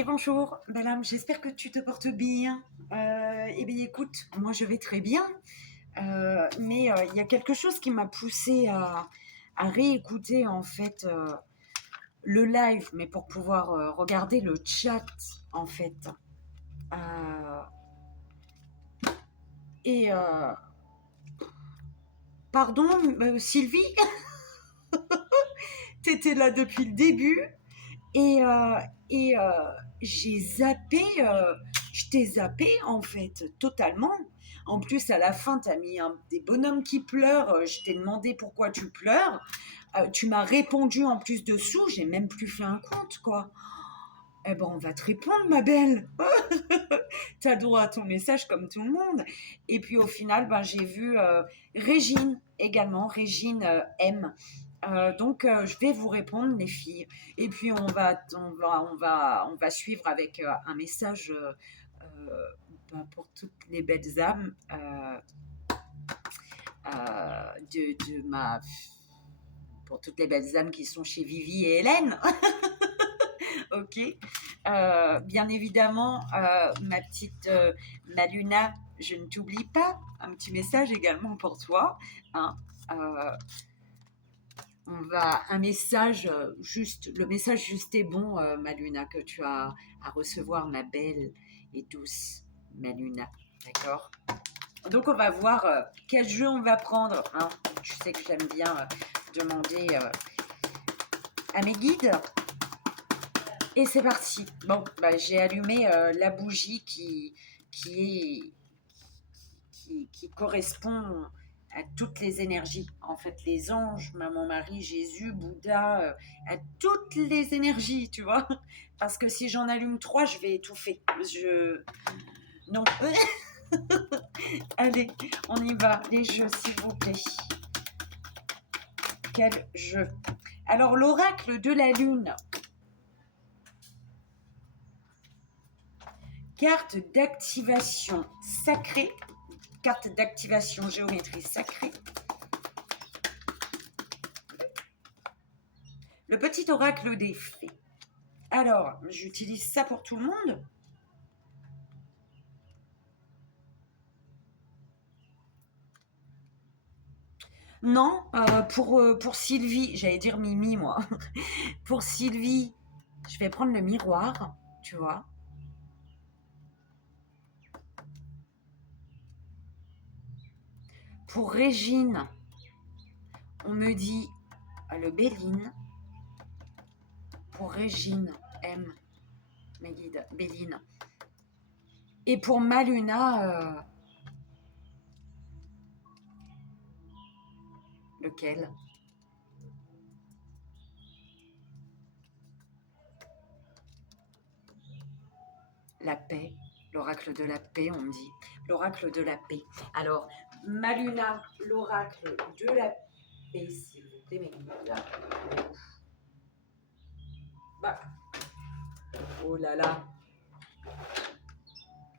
Et bonjour, belle âme, j'espère que tu te portes bien. Eh bien, écoute, moi je vais très bien, mais il y a quelque chose qui m'a poussé à réécouter en fait le live, mais pour pouvoir regarder le chat en fait. Euh, et pardon, Sylvie, t'étais là depuis le début et, j'ai zappé, je t'ai zappé en fait, totalement. En plus, à la fin, t'as mis des bonhommes qui pleurent. Je t'ai demandé pourquoi tu pleures. Tu m'as répondu en plus dessous. J'ai même plus fait un compte, quoi. Eh ben, on va te répondre, ma belle. T'as droit à ton message comme tout le monde. Et puis au final, ben, j'ai vu Régine également, Régine M. Donc je vais vous répondre, les filles. Et puis on va suivre avec un message ben, pour toutes les belles âmes de ma, pour toutes les belles âmes qui sont chez Vivi et Hélène. Ok. Bien évidemment, ma petite Maluna, je ne t'oublie pas. Un petit message également pour toi. Hein. Euh, on va un message juste, le message juste et bon, Maluna, que tu as à recevoir, ma belle et douce Maluna. D'accord. Donc on va voir quel jeu on va prendre. Hein. Tu sais que j'aime bien demander à mes guides. Et c'est parti. Bon, bah, j'ai allumé la bougie qui correspond à toutes les énergies. En fait, les anges, Maman Marie, Jésus, Bouddha, à toutes les énergies, tu vois. Parce que si j'en allume 3, je vais étouffer. Non. Allez, on y va. Les jeux, s'il vous plaît. Quel jeu? Alors, l'oracle de la lune. Carte d'activation sacrée. Carte d'activation géométrie sacrée. Le petit oracle des fées. Alors, j'utilise ça pour tout le monde. Non, pour Sylvie, j'allais dire Mimi, moi. Pour Sylvie, je vais prendre le miroir, tu vois. Pour Régine, on me dit le Béline. Pour Régine, M, mes guides, Béline. Et pour Maluna, lequel? La paix, l'oracle de la paix, on me dit. L'oracle de la paix. Alors, Maluna, l'oracle de la paix, s'il vous plaît, mes guides. Bah. Oh là là.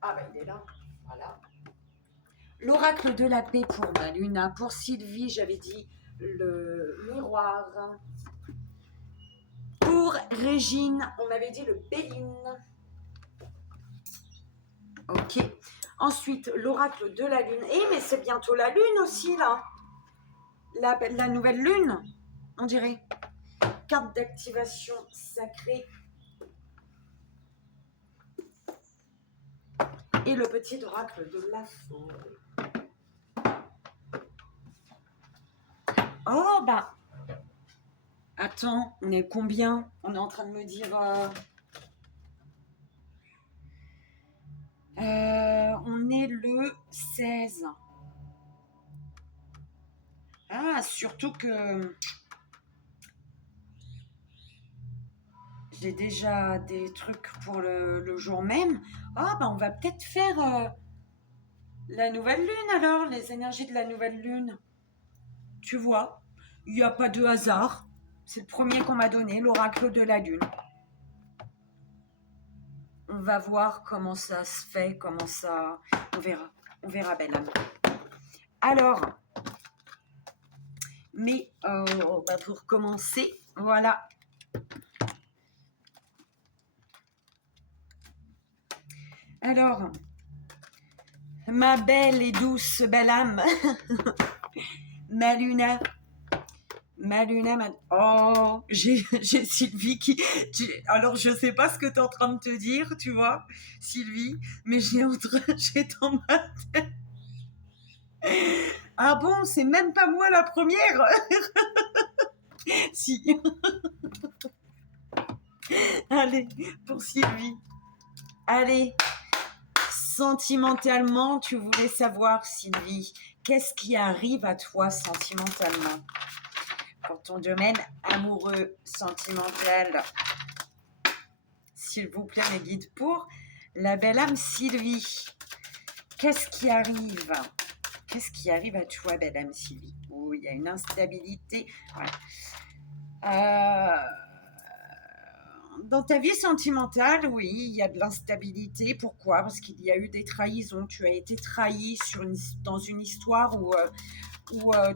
Ah bah il est là. Voilà. L'oracle de la paix pour Maluna. Pour Sylvie, j'avais dit le miroir. Pour Régine, on m'avait dit le Béline. Ok. Ensuite, l'oracle de la lune. Eh, mais c'est bientôt la lune aussi, là. La nouvelle lune, on dirait. Carte d'activation sacrée. Et le petit oracle de la forêt. Oh, bah. Attends, on est combien? On est en train de me dire... on est le 16. Ah, surtout que j'ai déjà des trucs pour le jour même. Ah, bah on va peut-être faire la nouvelle lune alors, les énergies de la nouvelle lune. Tu vois, il n'y a pas de hasard. C'est le premier qu'on m'a donné, l'oracle de la lune. On va voir comment ça se fait, comment ça... On verra, belle âme. Alors, mais bah pour commencer, voilà. Alors, ma belle et douce belle âme, ma Luna, oh, j'ai Sylvie qui... Alors, je sais pas ce que tu es en train de te dire, tu vois, Sylvie, mais j'ai dans ma... Ah bon, c'est même pas moi la première. Si. Allez, pour Sylvie. Allez, sentimentalement, tu voulais savoir, Sylvie, qu'est-ce qui arrive à toi sentimentalement pour ton domaine amoureux, sentimental? S'il vous plaît, mes guides, pour la belle âme Sylvie. Qu'est-ce qui arrive? Qu'est-ce qui arrive à toi, belle âme Sylvie? Oh, il y a une instabilité. Ouais. Dans ta vie sentimentale, oui, il y a de l'instabilité. Pourquoi? Parce qu'il y a eu des trahisons. Tu as été trahi dans une histoire où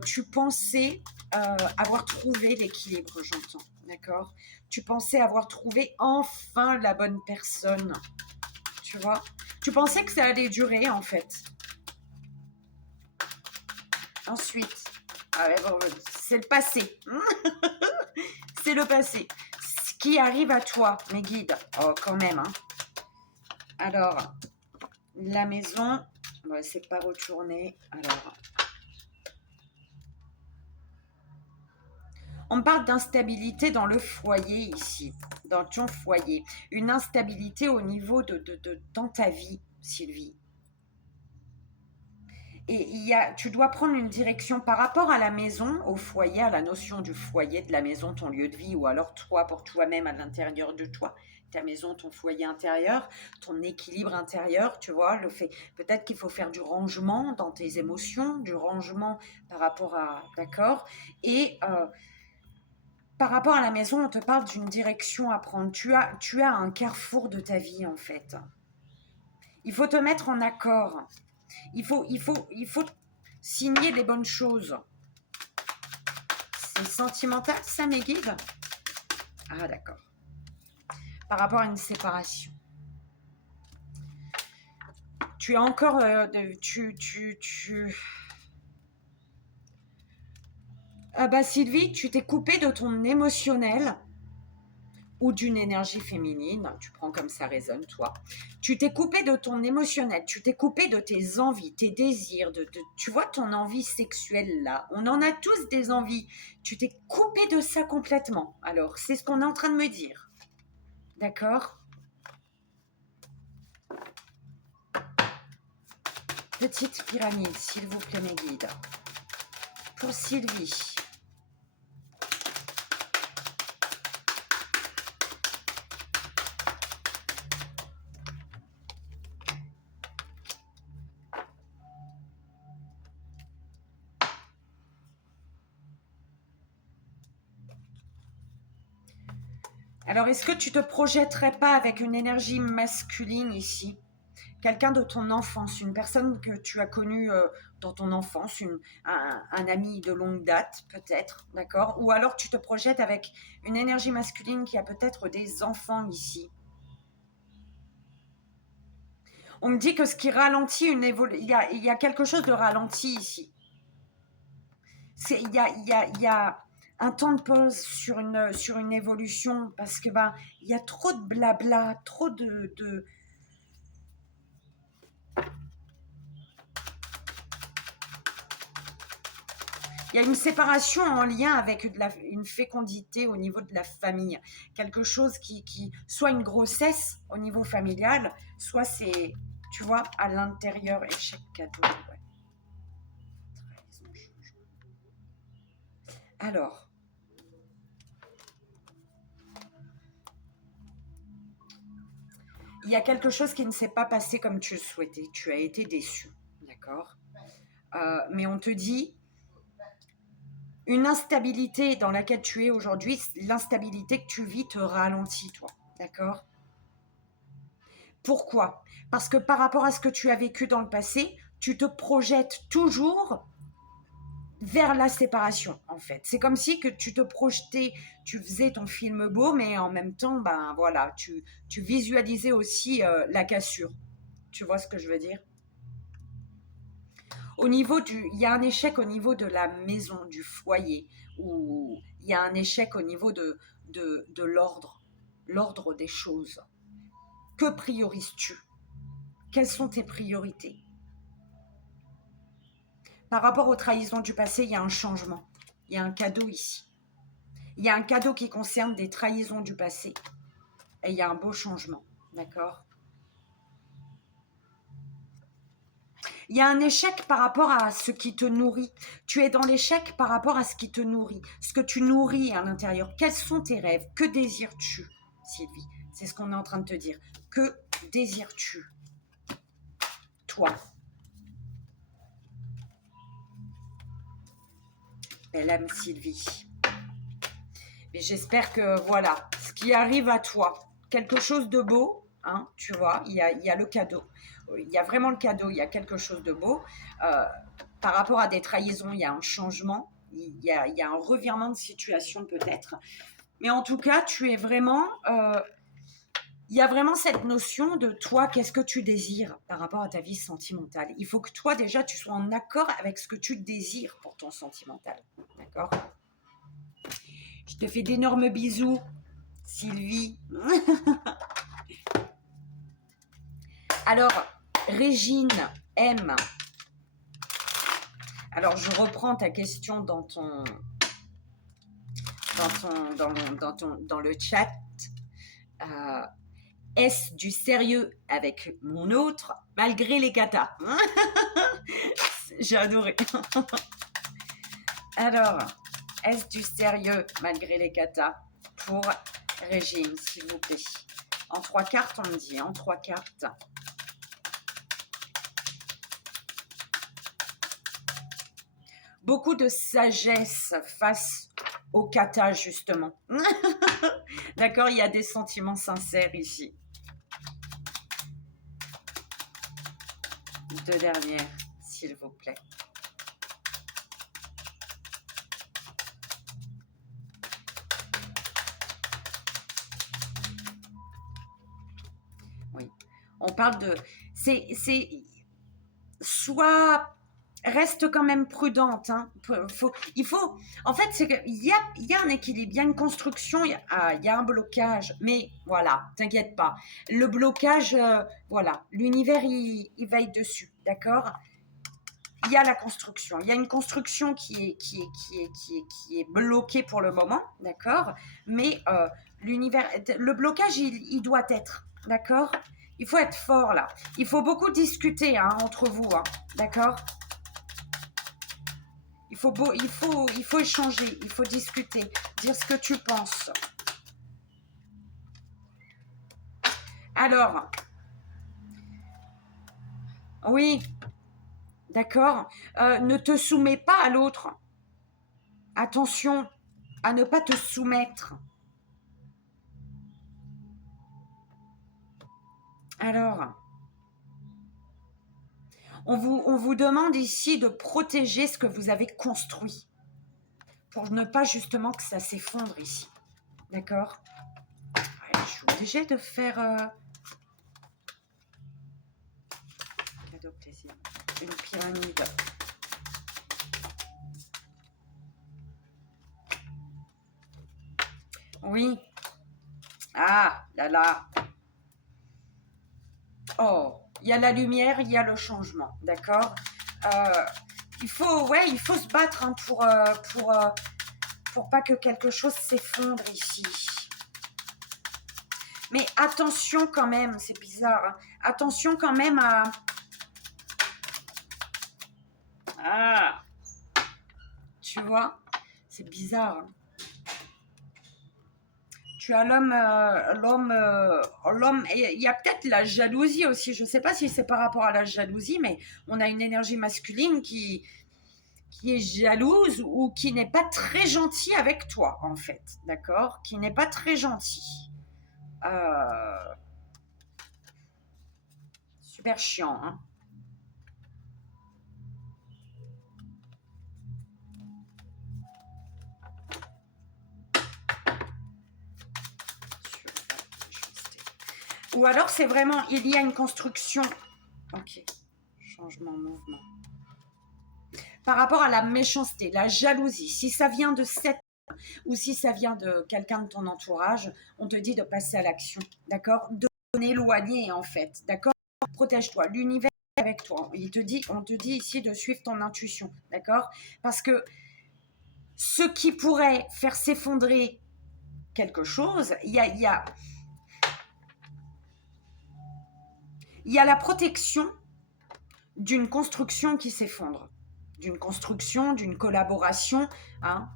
tu pensais avoir trouvé l'équilibre, j'entends. D'accord? Tu pensais avoir trouvé enfin la bonne personne. Tu vois? Tu pensais que ça allait durer, en fait. Ensuite, bon, c'est le passé. C'est le passé. Ce qui arrive à toi, mes guides. Oh, quand même. Hein. Alors, la maison, on va essayer de pas retourner. Alors, on parle d'instabilité dans le foyer ici, dans ton foyer. Une instabilité au niveau dans ta vie, Sylvie. Et tu dois prendre une direction par rapport à la maison, au foyer, à la notion du foyer, de la maison, ton lieu de vie, ou alors toi, pour toi-même, à l'intérieur de toi, ta maison, ton foyer intérieur, ton équilibre intérieur, tu vois, le fait, peut-être qu'il faut faire du rangement dans tes émotions, du rangement par rapport à, d'accord, et par rapport à la maison, on te parle d'une direction à prendre. Tu as un carrefour de ta vie, en fait. Il faut te mettre en accord. Il faut signer les bonnes choses. C'est sentimental, ça, mes guides? Ah, d'accord. Par rapport à une séparation. Tu as encore... Ah bah, Sylvie, tu t'es coupée de ton émotionnel ou d'une énergie féminine, tu prends comme ça résonne, toi. Tu t'es coupé de ton émotionnel, tu t'es coupé de tes envies, tes désirs, tu vois ton envie sexuelle là. On en a tous des envies. Tu t'es coupé de ça complètement. Alors, c'est ce qu'on est en train de me dire. D'accord? Petite pyramide, s'il vous plaît, mes guides. Pour Sylvie. Alors, est-ce que tu te projetterais pas avec une énergie masculine ici? Quelqu'un de ton enfance, une personne que tu as connue dans ton enfance, un ami de longue date peut-être, d'accord? Ou alors tu te projettes avec une énergie masculine qui a peut-être des enfants ici. On me dit que ce qui ralentit il y a quelque chose de ralenti ici. Il y a un temps de pause sur une évolution parce que il y a trop de blabla, trop de il y a une séparation en lien avec une fécondité au niveau de la famille. Quelque chose soit une grossesse au niveau familial, soit c'est, tu vois, à l'intérieur, échec cadeau. Ouais. Alors, il y a quelque chose qui ne s'est pas passé comme tu le souhaitais. Tu as été déçu, d'accord? Mais on te dit, une instabilité dans laquelle tu es aujourd'hui, l'instabilité que tu vis te ralentit, toi, d'accord? Pourquoi? Parce que par rapport à ce que tu as vécu dans le passé, tu te projettes toujours vers la séparation, en fait. C'est comme si que tu te projetais, tu faisais ton film beau, mais en même temps, voilà, tu visualisais aussi la cassure. Tu vois ce que je veux dire? Au niveau il y a un échec au niveau de la maison, du foyer, ou il y a un échec au niveau de l'ordre des choses. Que priorises-tu? Quelles sont tes priorités? Par rapport aux trahisons du passé, il y a un changement. Il y a un cadeau ici. Il y a un cadeau qui concerne des trahisons du passé. Et il y a un beau changement. D'accord? Il y a un échec par rapport à ce qui te nourrit. Tu es dans l'échec par rapport à ce qui te nourrit. Ce que tu nourris à l'intérieur. Quels sont tes rêves? Que désires-tu, Sylvie? C'est ce qu'on est en train de te dire. Que désires-tu, toi? Belle âme Sylvie. Mais j'espère que, voilà, ce qui arrive à toi, quelque chose de beau, hein, tu vois, il y a le cadeau. Il y a vraiment le cadeau, il y a quelque chose de beau. Par rapport à des trahisons, il y a un changement, il y a un revirement de situation peut-être. Mais en tout cas, tu es vraiment... il y a vraiment cette notion de toi, qu'est-ce que tu désires par rapport à ta vie sentimentale. Il faut que toi, déjà, tu sois en accord avec ce que tu désires pour ton sentimental. D'accord? Je te fais d'énormes bisous, Sylvie. Alors, Régine M. Alors, je reprends ta question dans le chat. Est-ce du sérieux avec mon autre, malgré les katas? J'ai adoré. Alors, est-ce du sérieux malgré les katas pour Régine, s'il vous plaît? En 3 cartes, on me dit, en 3 cartes. Beaucoup de sagesse face au kata, justement. D'accord, il y a des sentiments sincères ici. 2 dernières, s'il vous plaît. Oui, on parle de... Soit... Reste quand même prudente. Hein. Il faut... En fait, c'est qu'il y a un équilibre, il y a une construction, il y a un blocage. Mais voilà, t'inquiète pas. Le blocage, voilà, l'univers, il veille dessus, d'accord? Il y a la construction. Il y a une construction qui est bloquée pour le moment, d'accord? Mais l'univers, le blocage, il doit être, d'accord? Il faut être fort là. Il faut beaucoup discuter hein, entre vous, hein, d'accord? Il faut échanger, il faut discuter, dire ce que tu penses. Alors, oui, d'accord. Ne te soumets pas à l'autre. Attention à ne pas te soumettre. Alors, on vous demande ici de protéger ce que vous avez construit pour ne pas justement que ça s'effondre ici. D'accord? Je suis obligée de faire... cadeau plaisir. Une pyramide. Oui. Ah, là là. Oh, il y a la lumière, il y a le changement, d'accord? Il faut se battre hein, pour pas que quelque chose s'effondre ici. Mais attention quand même, c'est bizarre. Hein, attention quand même à... Ah, tu vois, c'est bizarre. Hein. Tu as l'homme, il y a peut-être la jalousie aussi. Je ne sais pas si c'est par rapport à la jalousie, mais on a une énergie masculine qui est jalouse ou qui n'est pas très gentil avec toi, en fait. D'accord? Qui n'est pas très gentil. Super chiant, hein? Ou alors c'est vraiment, il y a une construction Ok. Changement, mouvement. Par rapport à la méchanceté, la jalousie, si ça vient de cette ou si ça vient de quelqu'un de ton entourage, on te dit de passer à l'action, d'accord? De t'en éloigner en fait, d'accord? Protège-toi, l'univers est avec toi. On te dit ici de suivre ton intuition, d'accord? Parce que ce qui pourrait faire s'effondrer quelque chose, il y a la protection d'une construction qui s'effondre, d'une construction, d'une collaboration, hein,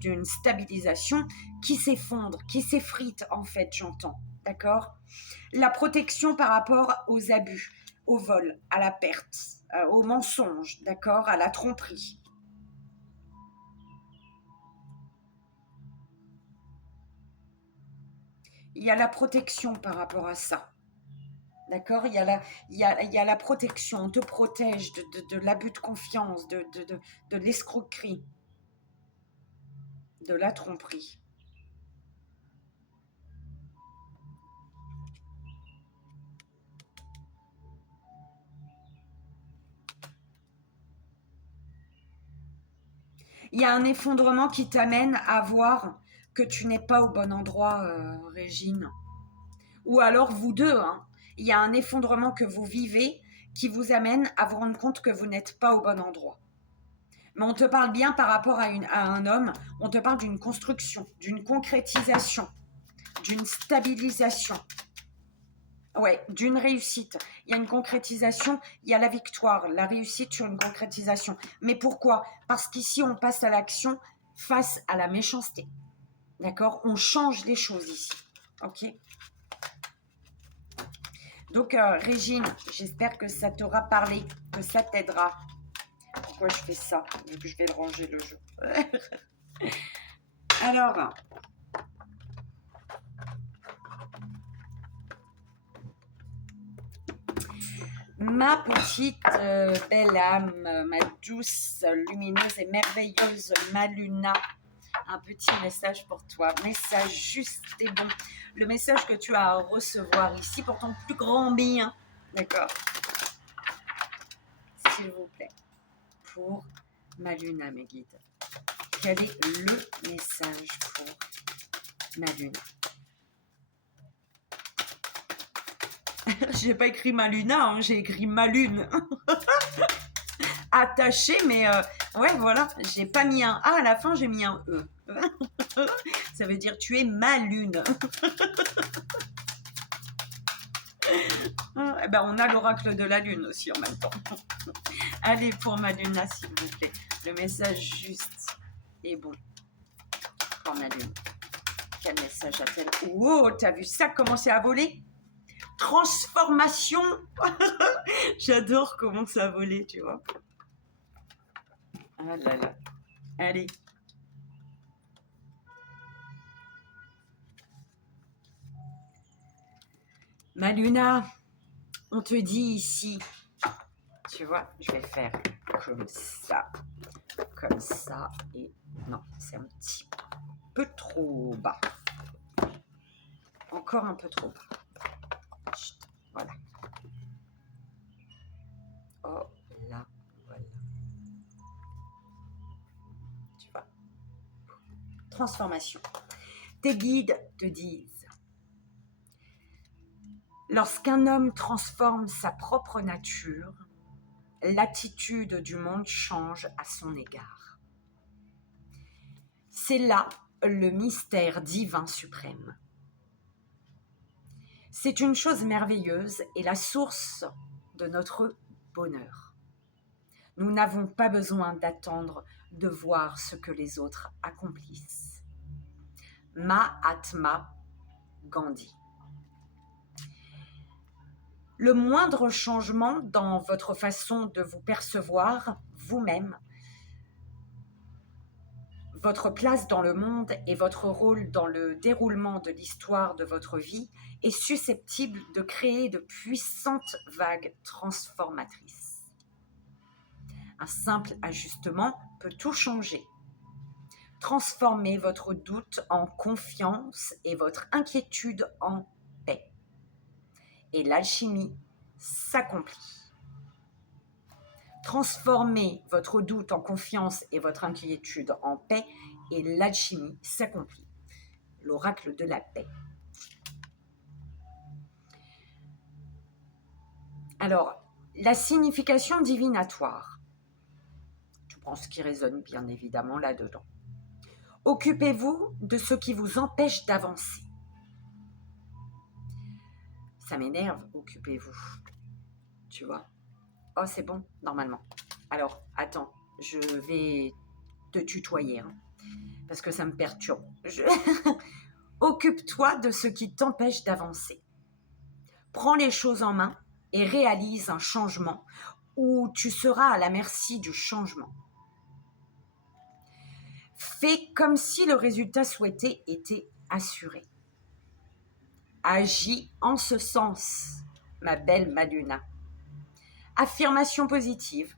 d'une stabilisation qui s'effondre, qui s'effrite en fait, j'entends, d'accord? La protection par rapport aux abus, au vol, à la perte, au mensonge, d'accord, à la tromperie. Il y a la protection par rapport à ça. D'accord, il y a la protection, on te protège de l'abus de confiance, de l'escroquerie, de la tromperie. Il y a un effondrement qui t'amène à voir que tu n'es pas au bon endroit, Régine. Ou alors vous deux, hein, il y a un effondrement que vous vivez qui vous amène à vous rendre compte que vous n'êtes pas au bon endroit. Mais on te parle bien par rapport à un homme, on te parle d'une construction, d'une concrétisation, d'une stabilisation. Ouais, d'une réussite. Il y a une concrétisation, il y a la victoire, la réussite sur une concrétisation. Mais pourquoi? Parce qu'ici, on passe à l'action face à la méchanceté. D'accord? On change les choses ici. Ok? Donc, Régine, j'espère que ça t'aura parlé, que ça t'aidera. Pourquoi je fais ça? Vu que je vais le ranger le jeu. Alors, ma petite belle âme, ma douce, lumineuse et merveilleuse Maluna, un petit message pour toi, message juste et bon, le message que tu as à recevoir ici pour ton plus grand bien, d'accord? S'il vous plaît, pour Maluna, mes guides, quel est le message pour Maluna? J'ai pas écrit Maluna, hein, j'ai écrit Malune. Attaché, mais ouais, voilà, j'ai pas mis un A à la fin, j'ai mis un E. Ça veut dire tu es ma lune. Eh ben, on a l'oracle de la lune aussi en même temps. Allez, pour ma lune, s'il vous plaît. Le message juste et bon pour ma lune. Quel message a-t-elle? Oh, t'as vu ça commencer à voler? Transformation. J'adore comment ça a volé, tu vois. Ah là là. Allez. Maluna, on te dit ici, tu vois, je vais faire comme ça, et non, c'est un petit peu trop bas. Encore un peu trop bas. Chut, voilà. Oh là, voilà. Tu vois. Transformation. Tes guides te disent, lorsqu'un homme transforme sa propre nature, l'attitude du monde change à son égard. C'est là le mystère divin suprême. C'est une chose merveilleuse et la source de notre bonheur. Nous n'avons pas besoin d'attendre de voir ce que les autres accomplissent. Mahatma Gandhi. Le moindre changement dans votre façon de vous percevoir vous-même, votre place dans le monde et votre rôle dans le déroulement de l'histoire de votre vie est susceptible de créer de puissantes vagues transformatrices. Un simple ajustement peut tout changer. Transformez votre doute en confiance et votre inquiétude en paix. Et l'alchimie s'accomplit. Transformez votre doute en confiance et votre inquiétude en paix et l'alchimie s'accomplit. L'oracle de la paix. Alors, la signification divinatoire. Je prends ce qui résonne bien évidemment là-dedans. Occupez-vous de ce qui vous empêche d'avancer. Ça m'énerve, occupez-vous. Tu vois. Oh, c'est bon, normalement. Alors, attends, je vais te tutoyer, hein, parce que ça me perturbe. Occupe-toi de ce qui t'empêche d'avancer. Prends les choses en main et réalise un changement où tu seras à la merci du changement. Fais comme si le résultat souhaité était assuré. Agis en ce sens, ma belle Maluna. Affirmation positive.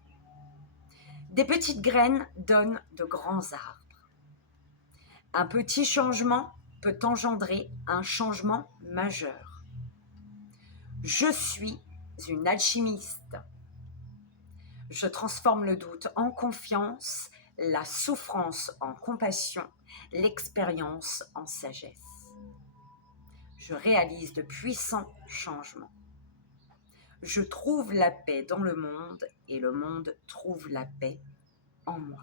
Des petites graines donnent de grands arbres. Un petit changement peut engendrer un changement majeur. Je suis une alchimiste. Je transforme le doute en confiance, la souffrance en compassion, l'expérience en sagesse. Je réalise de puissants changements. Je trouve la paix dans le monde et le monde trouve la paix en moi.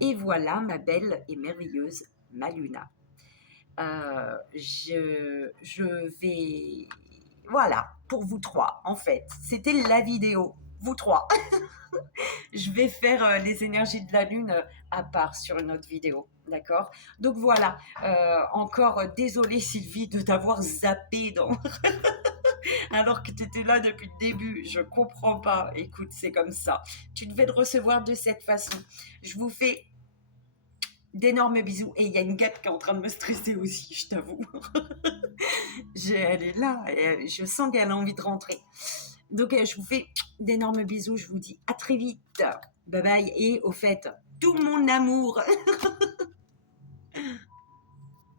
Et voilà ma belle et merveilleuse Maluna. Je vais... Voilà, pour vous trois, en fait. C'était la vidéo, vous trois. Je vais faire les énergies de la lune à part sur une autre vidéo, d'accord? Donc voilà, encore désolée Sylvie de t'avoir zappé dans... alors que tu étais là depuis le début. Je comprends pas. Écoute, c'est comme ça. Tu devais le recevoir de cette façon. Je vous fais d'énormes bisous. Et il y a une guêpe qui est en train de me stresser aussi, je t'avoue. Elle est là. Et je sens qu'elle a envie de rentrer. Donc, je vous fais d'énormes bisous. Je vous dis à très vite. Bye bye. Et au fait, tout mon amour.